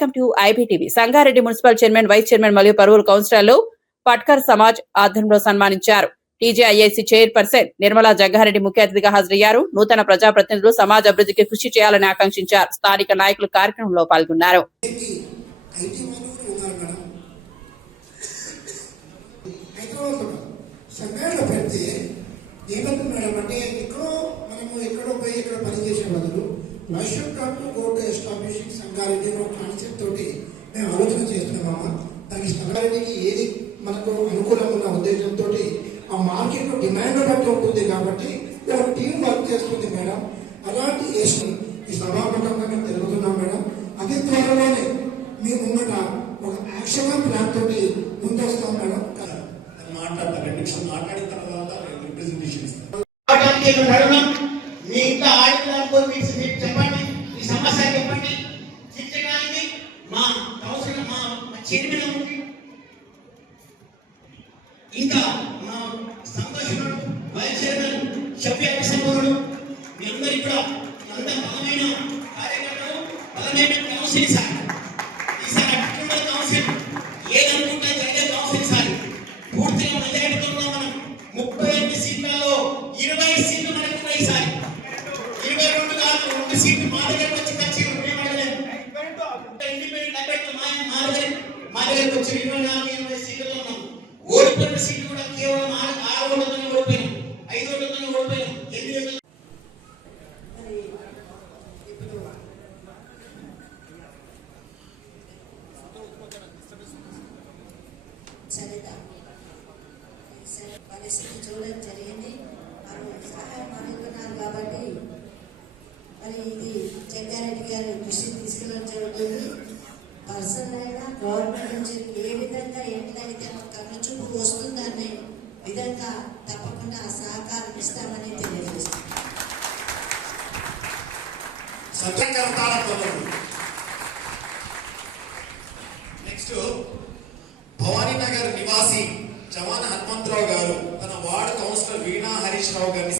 Welcome to IBTV. Sangareddy municipal chairman, vice chairman మరియు పలువురు కౌన్సిలర్లు పట్కర్ సమాజ్ ఆధ్వర్యంలో సన్మానించారు. టీజేఐఐసీ చైర్పర్సన్ నిర్మలా జగ్గారెడ్డి ముఖ్య అతిథిగా హాజరయ్యారు. నూతన ప్రజాప్రతినిధులు సమాజ అభివృద్ధికి కృషి చేయాలని ఆకాంక్షించారు. స్థానిక నాయకులు కార్యక్రమంలో పాల్గొన్నారు. మేము ఆలోచన చేస్తున్నామా దానికి సంగారెడ్డికి ఏది మనకు అనుకూలంగా ఉన్న ఉద్దేశంతో ఆ మార్కెట్ డిమాండ్ బట్టి ఉంటుంది కాబట్టి ఒక టీం వర్క్ చేస్తుంది మేడం. అలాంటి ఈ సభాముఖంగా మేము తిరుగుతున్నాం మేడం. అతి త్వరలోనే మీ ముంగట ఒక యాక్షన్ ప్లాన్ తోటి ముందొస్తాం మేడం. మాట్లాడతారు 2 నిమిషాలు మాట్లాడిన తర్వాత రిప్రజెంటేషన్ ఇస్తాం. మీ ఇంట్లో ఆడిన చెప్పండి, ఈ సమస్య చెప్పండి. శిక్షడానికి మా కౌన్సిలర్ మా చైర్మన్ ఉంది, ఇంకా మా సంతోషుడు వైస్ చైర్మన్ షఫీ సంపూర్ణుడు, మీ అందరికీ కూడా అంత బలమైన కార్యకర్తలు, బలమైన కౌన్సిల్ సార్. ఈసారి అట్టుకున్న కౌన్సిల్ ఏదనుకుంటే జరిగే కౌన్సిల్ సార్ పూర్తిగా మెజారిటీతో మనం 38 సీట్లలో 20 సీట్లు మనకు ఉన్నాయి సార్. 22 కాదు, 2 సీట్లు మా దగ్గరకు వచ్చి ఖర్చు మా దగ్గరకు వచ్చి 24-20 సీట్లలో ఉన్నాం. ఓడిపోయిన సీట్లు కూడా కేవలం 6 ఓట్లతోనే ఓడిపోయినాం, 5 ఓట్లతోనే ఓడిపోయినాం. 8 ఓట్ల పరిస్థితి చూడడం జరిగింది. మనం సహాయం అడుగుతున్నారు కాబట్టి మరి ఇది జగ్గారెడ్డి గారి దృష్టికి తీసుకెళ్ళడం జరుగుతుంది. పర్సనల్ అయినా గవర్నమెంట్ నుంచి ఏ విధంగా ఎట్లయితే కన్ను చూపు వస్తుందనే విధంగా తప్పకుండా సహకారం ఇస్తామని తెలియజేస్తాం. నెక్స్ట్ భవానీనగర్ నివాసి జవాన్ హనుమంతరావు గారు తన వార్డు కౌన్సిలర్ వీణా హరీష్ రావు గారిని